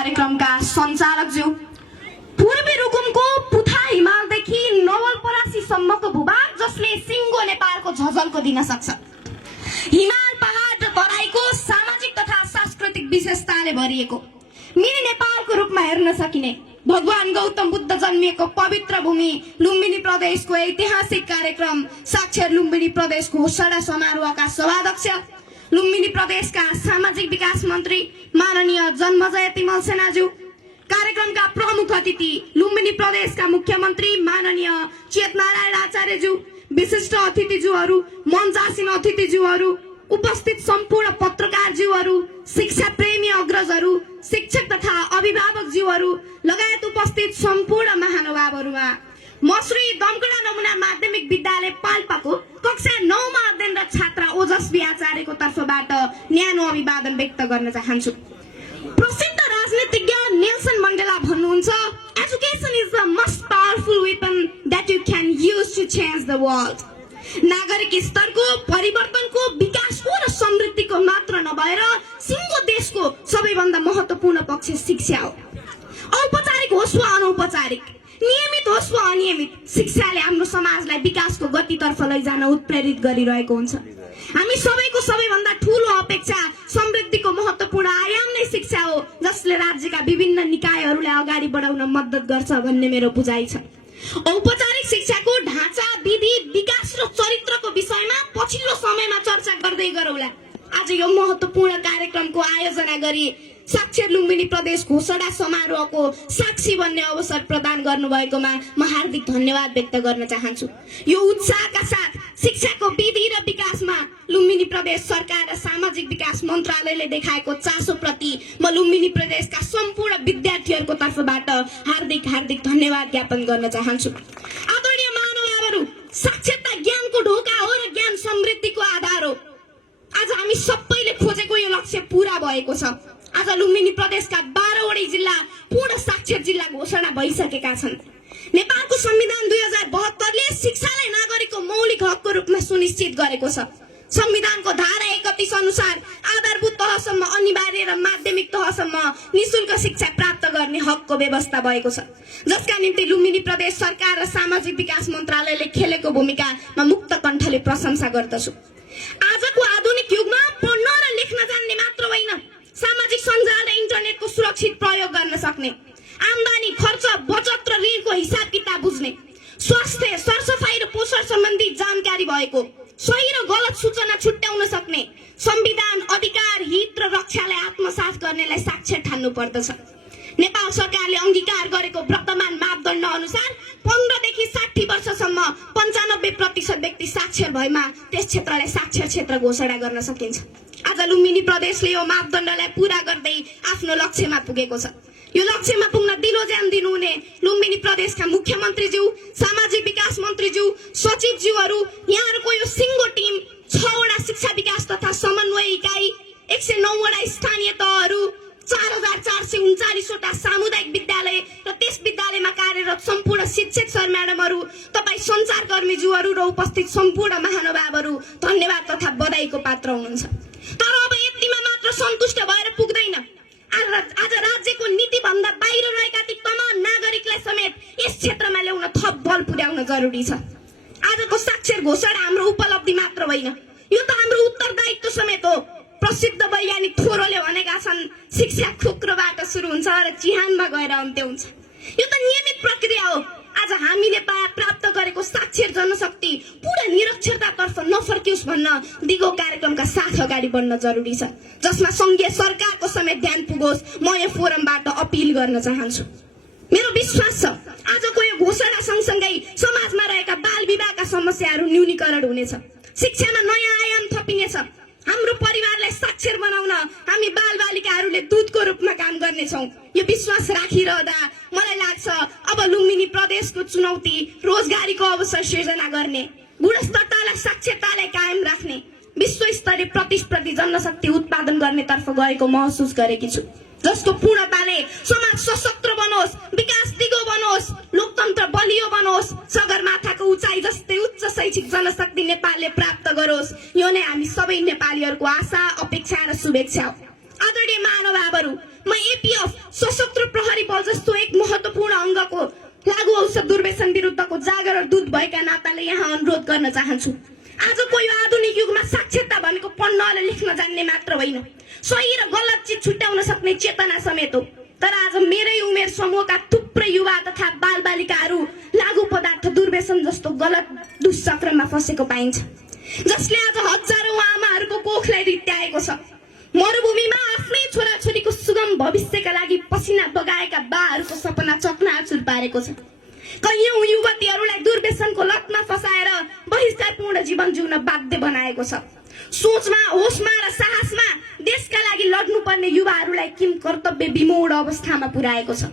कार्यक्रमका सञ्चालकज्यू, पूर्वी रुकुमको पुथा हिमालदेखि नवलपरासीसम्मको भूभाग जसले सिङ्गो नेपालको झझल्को दिन सक्छ। हिमाल पहाड र तराईको सामाजिक तथा सांस्कृतिक विशेषताले भरिएको मिनी नेपालको रूपमा हेर्न सकिने भगवान गौतम बुद्ध जन्मिएको पवित्र भूमि लुम्बिनी प्रदेशको ऐतिहासिक कार्यक्रम साक्षर लुम्बिनी प्रदेशको घोषणा समारोहका सभाध्यक्ष, लुम्बिनी प्रदेशका सामाजिक विकास मन्त्री माननीय जन्मजय तिमल सेनाज्यू, कार्यक्रमका प्रमुख अतिथि लुम्बिनी प्रदेशका मुख्यमन्त्री माननीय चेतनारायण आचार्यज्यू, विशिष्ट अतिथिज्यूहरू, मञ्चासीन अतिथिज्यूहरू, उपस्थित सम्पूर्ण पत्रकारज्यूहरू, शिक्षा प्रेमी अग्रजहरू, शिक्षक तथा अभिभावकज्यूहरू लगायत उपस्थित सम्पूर्ण महानुभावहरूमा म श्री दमकडा नमुना माध्यमिक विद्यालय पाल्पाको कक्षा 9 मा अध्ययनरत छात्रा ओजस्वी आचार्यको तर्फबाट न्यानो अभिवादन व्यक्त गर्न चाहन्छु। प्रसिद्ध राजनीतिज्ञ नेल्सन मण्डेला भन्नुहुन्छ, education is the most powerful weapon that you can use to change the world. नागरिक स्तरको परिवर्तनको, विकासको र समृद्धिको मात्र नभएर सिङ्गो देशको सबैभन्दा महत्त्वपूर्ण पक्ष शिक्षा हो। औपचारिक होस् वा अनौपचारिक, नियमित होस् वा अनियमित, शिक्षाले हाम्रो समाजलाई विकासको गतितर्फ लैजान उत्प्रेरित गरिरहेको हुन्छ। हामी सबैको सबैभन्दा ठूलो अपेक्षा समृद्धिको महत्त्वपूर्ण आयाम नै शिक्षा हो, जसले राज्यका विभिन्न निकायहरूलाई अगाडि बढाउन मद्दत गर्छ भन्ने मेरो बुझाइ छ। औपचारिक शिक्षाको ढाँचा, विधि, विकास र चरित्रको विषयमा पछिल्लो समयमा चर्चा गर्दै गरौँला। आज यो महत्त्वपूर्ण कार्यक्रमको आयोजना गरी साक्षर लुम्बिनी प्रदेश घोषणा समारोहको साक्षी बन्ने अवसर प्रदान गर्नुभएकोमा म हार्दिक धन्यवाद व्यक्त गर्न चाहन्छु। यो उत्साहका साथ शिक्षाको विधि र विकासमा लुम्बिनी प्रदेश सरकार र सामाजिक विकास मन्त्रालयले देखाएको चासोप्रति म लुम्बिनी प्रदेशका सम्पूर्ण विद्यार्थीहरूको तर्फबाट हार्दिक हार्दिक धन्यवाद ज्ञापन गर्न चाहन्छु। आदरणीय महानुभावहरू, साक्षरता ज्ञानको ढोका हो र ज्ञान समृद्धिको आधार हो। आज हामी सबैले खोजेको यो लक्ष्य पूरा भएको छ। आज लुम्बिनी प्रदेशका 12 वटै जिल्ला पूर्ण साक्षर जिल्ला घोषणा भइसकेका छन्। नेपालको संविधान 2072 ले शिक्षालाई नागरिकको मौलिक हकको रूपमा सुनिश्चित गरेको छ। संविधानको धारा 31 अनुसार आधारभूत तहसम्म अनिवार्य र माध्यमिक तहसम्म निशुल्क शिक्षा प्राप्त गर्ने हकको व्यवस्था भएको छ, जसका निम्ति लुम्बिनी प्रदेश सरकार र सामाजिक विकास मन्त्रालयले खेलेको भूमिकामा मुक्त कण्ठले प्रशंसा गर्दछु। आजको आधुनिक युगमा पढ्न र लेख्न जान्ने मात्र होइन, सामाजिक सञ्जाल र इन्टरनेटको सुरक्षित प्रयोग गर्न सक्ने, आम्दानी, खर्च, बचत र ऋणको हिसाब किताब बुझ्ने, स्वास्थ्य, सरसफाई र पोषण सम्बन्धी जानकारी भएको, सही र गलत सूचना छुट्याउन सक्ने, संविधान, अधिकार, हित र रक्षालाई आत्मसात गर्नेलाई साक्षर ठान्नु पर्दछ। नेपाल सरकारले अंगीकार गरेको वर्तमान मापदण्ड अनुसार 15 देखि 60 वर्षसम्म 95% व्यक्ति साक्षर भएमा त्यस क्षेत्रलाई साक्षर क्षेत्र घोषणा गर्न सकिन्छ। आज लुम्बिनी प्रदेशले यो मापदण्डलाई पूरा गर्दै आफ्नो लक्ष्यमा पुगेको छ। यो लक्ष्यमा पुग्न दिलोज्यान दिनुहुने लुम्बिनी प्रदेशका मुख्यमन्त्रीज्यू, सामाजिक विकास मन्त्रीज्यू, सचिवज्यूहरू, यहाँहरूको यो सिङ्गो टिम, 6 वटा शिक्षा विकास तथा समन्वय इकाइ, 109 वटा स्थानीय तहहरू, 4439 वटा सामुदायिक विद्यालय र त्यस विद्यालयमा कार्यरत सम्पूर्ण शिक्षक सर म्याडमहरू, तपाईँ सञ्चारकर्मीज्यूहरू र उपस्थित सम्पूर्ण महानुभावहरू धन्यवाद तथा बधाईको पात्र हुनुहुन्छ। तर अब यतिमा मात्र सन्तुष्ट भएर पुग्दैन। आज राज्यको नीतिभन्दा बाहिर रहेका ती तमाम नागरिकलाई समेत यस क्षेत्रमा ल्याउन थप बल पुर्याउन जरुरी छ। आजको साक्षर घोषणा हाम्रो उपलब्धि मात्र होइन, यो त हाम्रो उत्तरदायित्व समेत हो। प्रसिद्ध वैज्ञानिक थोरोले भनेका छन्, शिक्षा खुक्रोबाट सुरु हुन्छ र चिहानमा गएर अन्त्य हुन्छ। यो त नियमित प्रक्रिया हो। आज हामीले प्राप्त गरेको साक्षर जनशक्ति पूरा निरक्षरतातर्फ नफर्कियोस् भन्न दिगो कार्यक्रमका साथ अगाडि बढ्न जरुरी छ, जसमा संघीय सरकारको समेत ध्यान पुगोस्। म यो फोरमबाट अपिल गर्न चाहन्छु। मेरो विश्वास छ आजको यो घोषणा सँगसँगै समाजमा रहेका बाल विवाहका समस्याहरू न्यूनीकरण हुनेछ, शिक्षामा नयाँ आयाम थपिनेछ। हाम्रो परिवारलाई साक्षर बनाउन हामी बालबालिकाहरूले दूतको रूपमा काम गर्नेछौँ। यो विश्वास राखिरहँदा मलाई लाग्छ अब लुम्बिनी प्रदेशको चुनौती रोजगारीको अवसर सृजना गर्ने, गुणस्तरतालाई, साक्षरतालाई कायम राख्ने, विश्वस्तरीय प्रतिस्पर्धी जनशक्ति उत्पादन गर्नेतर्फ गएको महसुस गरेकी छु, जसको पूर्णताले समाज सशक्त बनोस्, विकास दिगो बनोस्, लोकतन्त्र बलियो बनोस्, सगरमाथाको उचाइ जस्तै उच्च शैक्षिक जनशक्ति नेपालले प्राप्त गरोस्। यो नै हामी सबै नेपालीहरूको आशा, अपेक्षा र शुभेच्छा हो। आदरणीय महानुभावहरू, म एपीएफ भएका नाताले यहाँ अनुरोध गर्न चाहन्छु। आजको यो आधुनिक युगमा साक्षरता भनेको पढ्न र लेख्न जान्ने मात्र होइन, सही र गलत चिज छुट्याउन सक्ने चेतना समेत हो। तर आज मेरै उमेर समूहका थुप्रै युवा तथा बालबालिकाहरू लागु पदार्थ दुर्व्यसन जस्तो गलत दुष्चक्रमा फसेको पाइन्छ, जसले आज हजारौं आमाहरूको कोखलाई रित्याएको छ। मरुभूमिमा आफ्नै छोराछोरीको सुगम भविष्यका लागि पसिना बगाएका बाहरूको सपना चकनाचुर पारेको छ। कैयौं युवतीहरूलाई दुर्व्यसनको लतमा फसाएर बहिष्कारपूर्ण जीवन जिउन बाध्य बनाएको छ। सोचमा, होसमा र साहसमा देशका लागि लड्नुपर्ने युवाहरूलाई किम कर्तव्य विमूढ अवस्थामा पुर्याएको छ।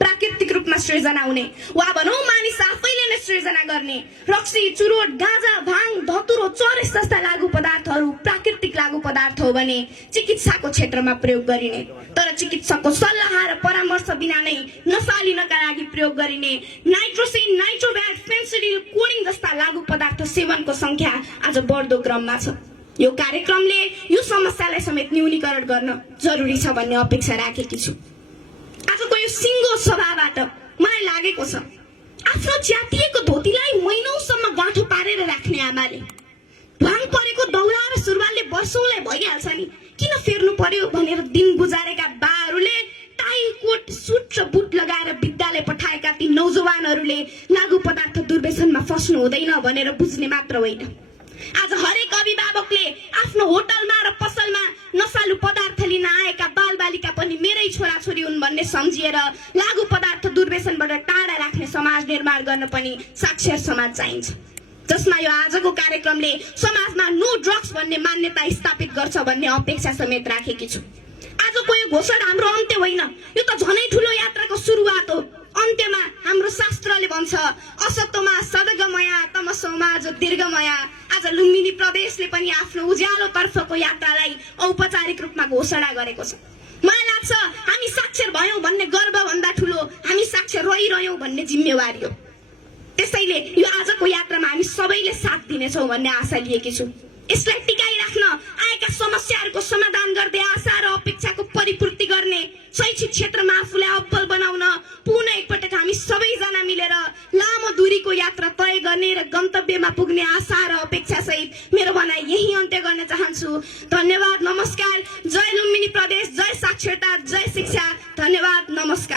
प्राकृतिक रूपमा सृजना हुने वा भनौं मानिस आफैले नै सृजना गर्ने रक्सी, चुरोट, गाँजा, भाङ, धतुरो, चरस जस्ता लागु पदार्थहरू प्राकृतिक लागु पदार्थ हो भने चिकित्साको क्षेत्रमा प्रयोग गरिने, तर चिकित्सकको सल्लाह र परामर्श बिना नै नशा लिनका लागि प्रयोग गरिने नाइट्रोसिन, नाइट्रोभ्याट, फेन्सिडिल, कोडिङ जस्ता लागु पदार्थ सेवनको संख्या आज बढ्दो क्रममा छ। यो कार्यक्रमले यो समस्यालाई समेत न्यूनीकरण गर्न जरुरी छ भन्ने अपेक्षा राखेकी छु। आजको यो सिङ्गो सभाबाट मलाई लागेको छ, आफ्नो च्यातिएको धोतीलाई महिनौसम्म गाँठो पारेर राख्ने आमाले, भाङ परेको दौरा र सुरुवालले वर्षौंलाई भइहाल्छ नि, किन फेर्नु पर्यो भनेर दिन गुजारेका बाहरूले टाई, कोट, सुट र बुट लगाएर विद्यालय पठाएका ती नौजवानहरूले लागु पदार्थ दुर्व्यसनमा फस्नु हुँदैन भनेर बुझ्ने मात्र होइन। आज हरेक अभिभावकले आफ्नो होटलमा र पसलमा नशालु पदार्थ लिन आएका बालबालिका पनि मेरै छोराछोरी हुन् भन्ने सम्झिएर लागु पदार्थ दुर्व्यसनबाट टाढा राख्ने समाज निर्माण गर्न पनि साक्षर समाज चाहिन्छ, जसमा यो आजको कार्यक्रमले समाजमा नो ड्रग्स भन्ने मान्यता स्थापित गर्छ भन्ने अपेक्षा समेत राखेकी छु। आजको यो घोषणा हाम्रो अन्त्य होइन, यो त झनै ठुलो यात्राको सुरुवात हो। अन्त्यमा हाम्रो शास्त्रले भन्छ, असतोमा सदगमया तमसोमा ज्योतिर्गमया। आज लुम्बिनी प्रदेशले पनि आफ्नो उज्यालो तर्फको यात्रालाई औपचारिक रूपमा घोषणा गरेको छ। मलाई लाग्छ हामी साक्षर भयौं भन्ने गर्व भन्दा ठुलो हामी साक्षर रहिरह्यौं भन्ने जिम्मेवारी हो। त्यसैले यो आजको यात्रामा हामी सबैले साथ दिनेछौं भन्ने आशा लिएकी छु। यसलाई टिकाइराख्न, आएका समस्याहरूको समाधान गर्दै आशा र अपेक्षाको परिपूर्ति गर्ने, शैक्षिक क्षेत्रमा आफूलाई अब्बल बनाउन पुनः एकपटक हामी सबैजना मिलेर लामो दूरीको यात्रा तय गर्ने र गन्तव्यमा पुग्ने आशा र अपेक्षा सहित मेरो भनाइ यही अन्त्य गर्न चाहन्छु। धन्यवाद, नमस्कार। जय लुम्बिनी प्रदेश, जय साक्षरता, जय शिक्षा। धन्यवाद, नमस्कार।